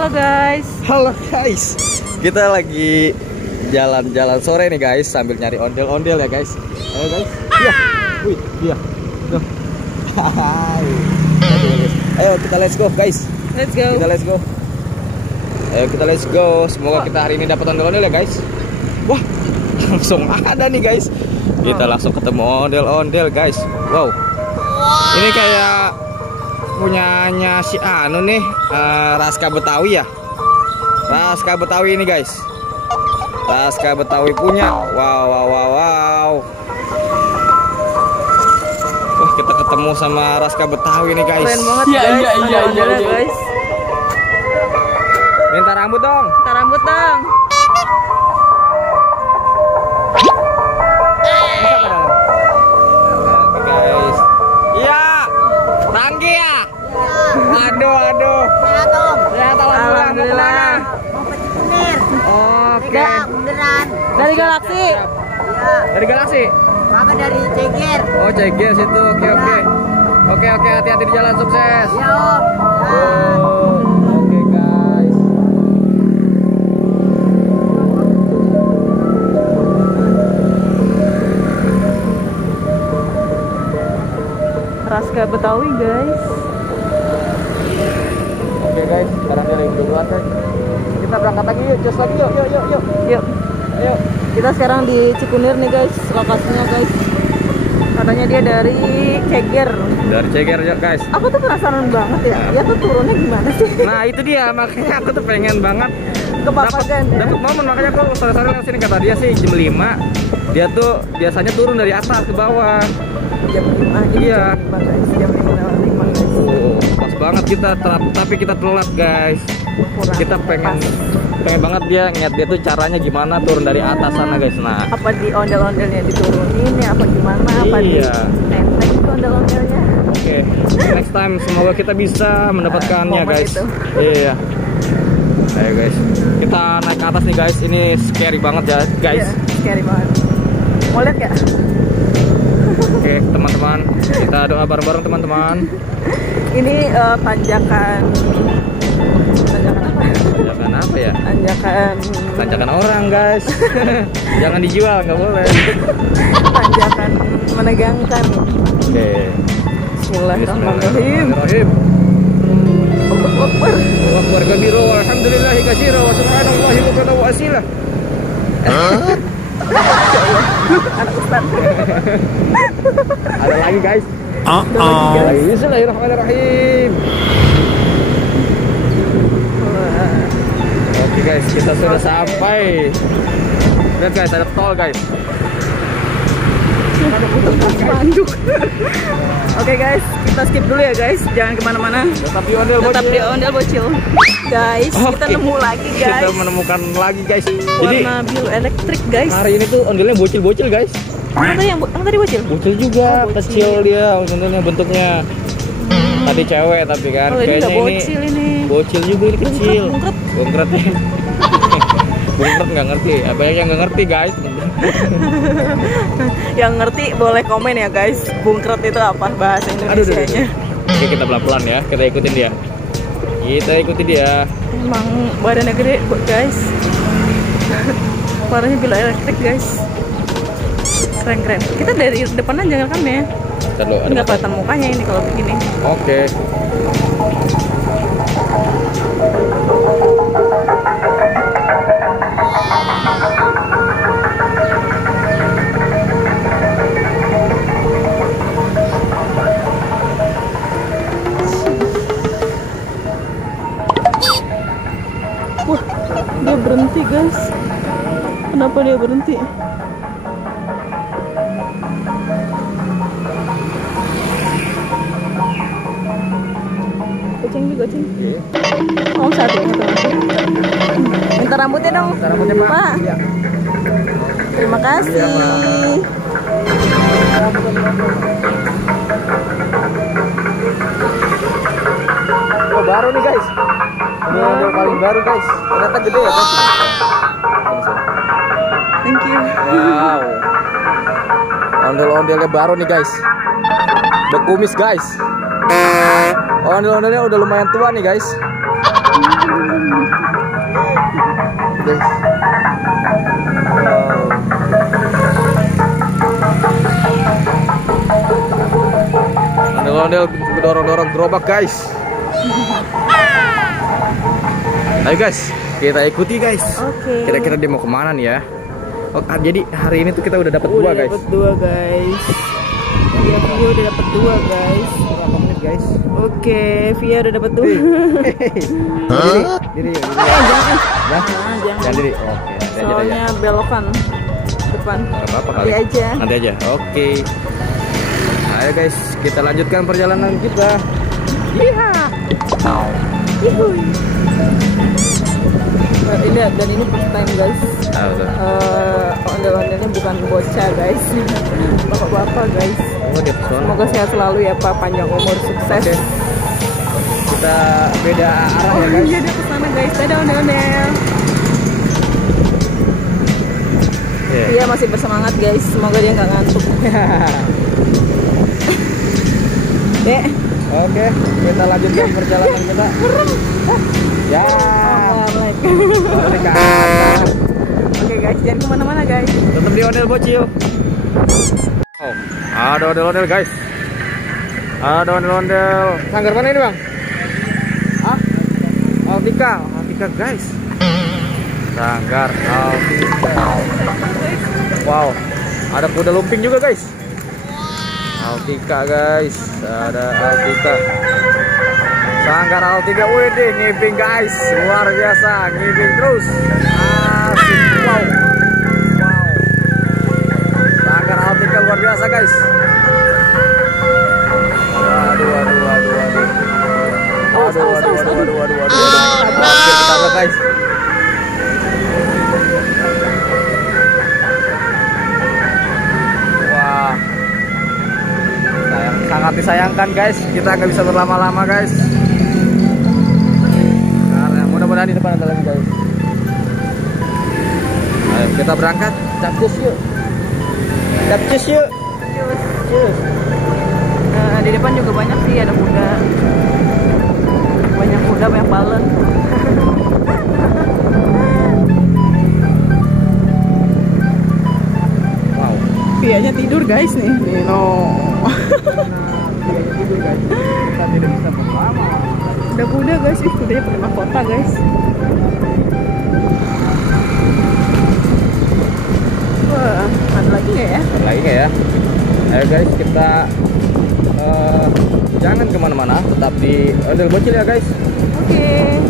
Halo guys. Halo guys. Kita lagi jalan-jalan sore nih guys, sambil nyari ondel-ondel ya guys. Ayo guys. Iya. Wih, iya. Tuh. Ayo kita let's go guys. Let's go. Kita let's go. Ayo kita let's go. Semoga kita hari ini dapat ondel-ondel ya guys. Wah, langsung ada nih guys. Kita langsung ketemu ondel-ondel guys. Wow. Ini kayak punyanya si Anu nih, Raska Betawi ya. Raska Betawi ini guys. Raska Betawi punya. Wow. Wah, kita ketemu sama Raska Betawi nih guys. Keren banget guys. Guys. Minta rambut dong. Minta rambut dong. Guys. Iya. Tangki ya. Aduh. Sehat om. Alhamdulillah. Mau pergi kuliner. Oke. Beneran. Dari Galaksi. Iya. Dari Galaksi. Mama dari Ceger. Oh, Ceger situ. Oke. Oke, hati-hati di jalan, sukses. Iya om. Ya. Oke guys. Raska Betawi guys. Oke guys, sekarang dia lagi duluan guys. Kita berangkat lagi yuk, jos lagi yuk. Yuk. Ayo. Kita sekarang di Cikunir nih guys, lokasinya guys. Katanya dia dari Ceger. Dari Ceger yuk guys. Aku tuh penasaran banget ya. Dia tuh turunnya gimana sih? Nah itu dia, makanya aku tuh pengen banget Kepapakan ya. dapat momen, makanya aku sore-sore lewat sini. Kata dia sih jam 5. Dia tuh biasanya turun dari atas ke bawah. Jam 5. Iya. Jam 5 guys. Jam 5 guys. Oh, pas banget kita telat, tapi kita telat guys. Kurang Kita pengen banget dia ngeliat dia tuh caranya gimana turun dari atas sana guys. Nah, apa di ondel-ondelnya diturunin ya, apa gimana, apa di Iya. nenteng itu ondel-ondelnya. oke. Next time semoga kita bisa mendapatkannya Momen guys. itu. Iya. Ayo guys, kita naik ke atas nih guys. Ini scary banget ya guys. Iya, scary banget. Mau lihat gak? Oke teman-teman, kita doa bareng-bareng teman-teman. Ini tanjakan apa? Jangan apa ya? Tanjakan orang guys. Jangan dijual, nggak boleh. tanjakan menegangkan. Oke. Bismillahirrahmanirrahim. Allahu Akbar. Allahu Akbar kabiru, alhamdulillahi katsira wa subhanallahi bukratan wa asila. Anak ustaz. Ada lagi guys. Bismillahirrahmanirrahim. Oke guys, kita sudah sampai. Lihat guys, ada tol guys. Spanduk. Oke guys, kita skip dulu ya guys. Jangan kemana-mana. Tetap di ondel Tetap bocil. di ondel bocil. Guys, kita Oke. nemu lagi guys. Kita menemukan lagi guys. Jadi Warna biru elektrik guys. hari ini tuh ondelnya bocil-bocil guys. Yang tadi bocil? Bocil juga, Oh, bocil. kecil dia ondel-ondelnya bentuknya. Tadi cewek tapi kan Oh, ini nggak kayaknya bocil ini. bocil juga, ini kecil. Bungkret. Bungkret ya. Bungkret nggak ngerti. Apa yang nggak ngerti guys? Yang ngerti boleh komen ya guys. Bungkret itu apa bahasa Indonesianya? Oke, kita pelan-pelan ya. Kita ikutin dia. Emang badannya gede guys. Warnanya biru elektrik guys. Keren. Kita dari depan aja kan ya. Ntar dulu, ada Nggak motor. kelihatan mukanya ini kalau begini. Oke. Wah, dia berhenti guys. Kenapa dia berhenti? Goceng. Oh, satu ya teman. Minta rambutnya dong. Minta rambutnya, Pak. Pak. Iya. Terima kasih. Iya, Pak. Oh, baru nih guys. Ini ondel paling baru guys. Ternyata gede ya guys. Thank you. Wow. Ondel-ondelnya baru nih guys. Bekumis guys. Ondel-ondelnya udah lumayan tua nih guys. Guys. Ondel-ondel dorong-dorong gerobak guys. Ayo guys, kita ikuti guys. Oke. Kira-kira dia mau kemana nih ya? Oh, jadi hari ini tuh kita udah dapat dua guys. Dapat dua guys. Iya, Via udah dapat dua guys. Berapa menit guys? Oke, Via udah dapat dua. Diri. Jangan. Jangan diri. Oke, nanti aja dah ya. Soalnya belokan depan. Apa Nanti kali? aja. Nanti aja. Oke. Ayo guys, kita lanjutkan perjalanan kita. Iya. Yuhuy. Ini dan ini first time guys. Ondel-ondelnya bukan bocah guys, bapak-bapak guys. Oh, dia pesona. Semoga sehat selalu ya Pak, panjang umur, sukses. Oke. Kita beda arah ya guys. Iya dia kesana guys, dadah ondel-ondel. Iya. Iya masih bersemangat guys, semoga dia nggak ngantuk. Dek. Oke, kita lanjutkan perjalanan kita. Ya. Balik ke atas. Oke guys, jangan kemana-mana guys. Tetap di ondel bocil. Oh, ada ondel-ondel guys. Ada ondel-ondel. Sanggar mana ini bang? Hah? Altika guys. Sanggar Altika. Wow, ada kuda lumping juga guys. Altika guys, ada Altika. Sanggar Altika, wih ngibing guys, luar biasa, ngibing terus. Asik, wow. Sanggar Altika luar biasa guys. Waduh. Hampir ketabrak guys. Wah, sangat disayangkan guys, kita nggak bisa berlama-lama guys. Karena mudah-mudahan di depan ada lagi guys. Ayo kita berangkat, capcus yuk. Cus. Di depan juga banyak sih, ada kuda. Banyak kuda, banyak balon. Wow. Vianya tidur guys nih. Nino. Vianya tidur guys. Kita tidak bisa berlama. Ada kuda guys, kudanya pakai mahkota guys. Wah, ada lagi nggak ya? Ada lagi nggak ya? Ayo guys, kita jangan kemana-mana, tetap di ondel bocil ya guys. Oke.